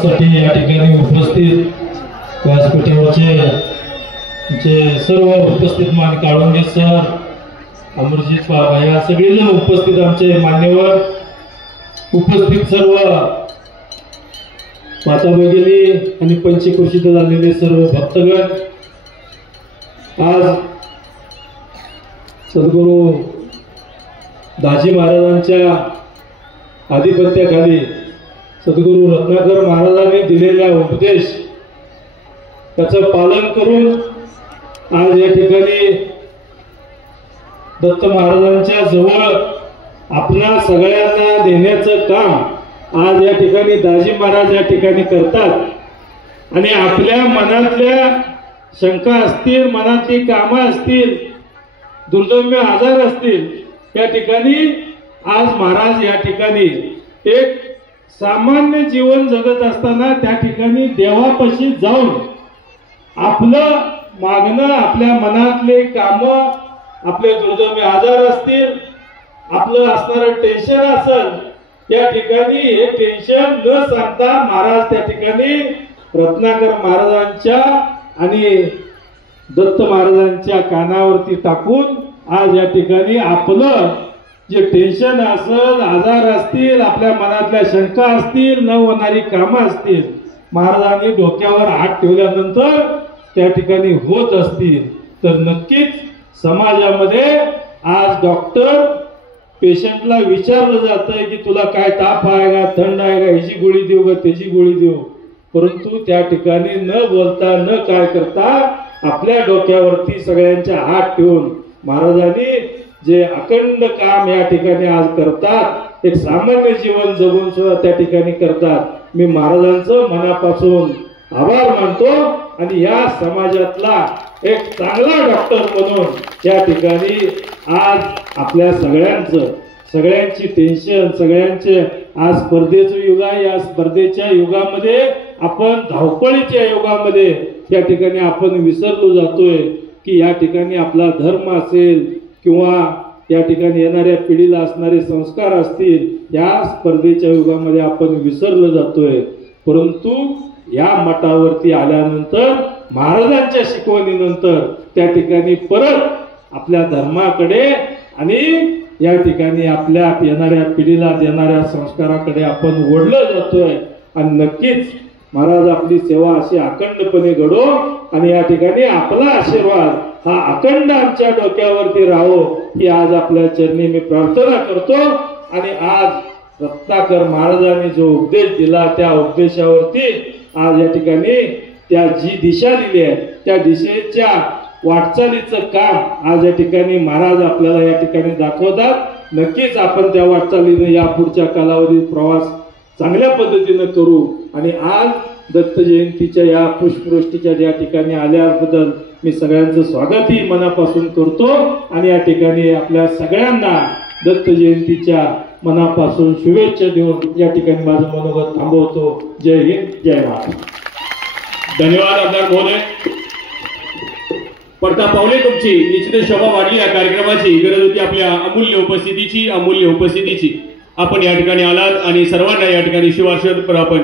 कार्यक्रमासाठी या ठिकाणी उपस्थित व्यासपीठावरचे जे सर्व उपस्थित मान काळुंगे सर, अमरजीत बाबा या सगळेजण उपस्थित, आमचे मान्यवर उपस्थित सर्व माता भगिनी आणि पंचक्रोशीत झालेले सर्व भक्तगण, आज सद्गुरू दाजी महाराजांच्या आधिपत्याखाली सद्गुरू रत्नाकर महाराजांनी दिलेला उपदेश त्याचं पालन करून आज या ठिकाणी दत्त महाराजांच्या जवळ आपल्या सगळ्यांना देण्याचं काम आज या ठिकाणी दाजी महाराज या ठिकाणी करतात। आणि आपल्या मनातल्या शंका असतील, मनातली कामं असतील, दुर्दम्य आजार असतील, या ठिकाणी आज महाराज या ठिकाणी एक सामान्य जीवन जगत असताना त्या ठिकाणी देवापाशी जाऊन आपलं मागणं, आपल्या मनातले कामं, आपले दुर्दम्य आजार असतील, आपलं असणारं टेन्शन असेल, त्या ठिकाणी हे टेन्शन न सांगता महाराज त्या ठिकाणी रत्नाकर महाराजांच्या आणि दत्त महाराजांच्या कानावरती टाकून आज या ठिकाणी आपलं जे टेन्शन असेल, आजार असतील, आपल्या मनातल्या शंका असतील, न होणारी कामं असतील, महाराजांनी डोक्यावर हात ठेवल्यानंतर त्या ठिकाणी होत असतील तर नक्कीच समाजामध्ये आज डॉक्टर पेशंटला विचारलं जातंय की तुला काय ताप आहे का, थंड आहे का, ह्याची गोळी देऊ का त्याची गोळी देऊ, परंतु त्या ठिकाणी न बोलता न काय करता आपल्या डोक्यावरती सगळ्यांच्या हात ठेवून महाराजांनी जे अखंड काम या ठिकाणी आज करतात, एक सामान्य जीवन जगून सुद्धा त्या ठिकाणी करतात। मी महाराजांचं मनापासून आभार मानतो आणि या समाजातला एक चांगला डॉक्टर म्हणून या ठिकाणी आज आपल्या सगळ्यांची टेन्शन, सगळ्यांचे आज स्पर्धेचं युग आहे, या स्पर्धेच्या युगामध्ये आपण धावपळीच्या युगामध्ये या ठिकाणी आपण विसरलो जातोय की या ठिकाणी आपला धर्म असेल किंवा या ठिकाणी येणाऱ्या पिढीला असणारे संस्कार असतील, या स्पर्धेच्या युगामध्ये आपण विसरलो जातोय। परंतु या मठावरती आल्यानंतर महाराजांच्या शिकवणीनंतर त्या ठिकाणी परत आपल्या धर्माकडे आणि या ठिकाणी आपल्या येणाऱ्या पिढीला देणाऱ्या संस्काराकडे आपण ओढलं जातोय। आणि नक्कीच महाराज आपली सेवा अशी अखंडपणे घडो आणि या ठिकाणी आपला आशीर्वाद हा अखंड आमच्या डोक्यावरती राहो ही आज आपल्या चरणी मी प्रार्थना करतो। आणि आज रत्नाकर महाराजांनी जो उपदेश दिला त्या उपदेशावरती आज या ठिकाणी त्या जी दिशा दिली आहे त्या दिशेच्या वाटचालीचं काम आज या ठिकाणी महाराज आपल्याला या ठिकाणी दाखवतात। नक्कीच आपण त्या वाटचालीने या पुढच्या कालावधीत प्रवास चांगल्या पद्धतीने करू। आणि आज दत्त जयंतीच्या या पुष्पवृष्टीच्या या ठिकाणी आल्याबद्दल मी सगळ्यांचं स्वागतही मनापासून करतो आणि या ठिकाणी आपल्या सगळ्यांना दत्त जयंतीच्या मनापासून शुभेच्छा देऊन या ठिकाणी माझं मनोगत थांबवतो। जय हिंद, जय महाराष्ट्र। धन्यवाद आमदार महोदय। पडता पावले तुमची निश्चित शोभा वाढली या कार्यक्रमाची, गरज होती आपल्या अमूल्य उपस्थितीची। आपण या ठिकाणी आलात आणि सर्वांना या ठिकाणी शिवाशीर्वाद आपण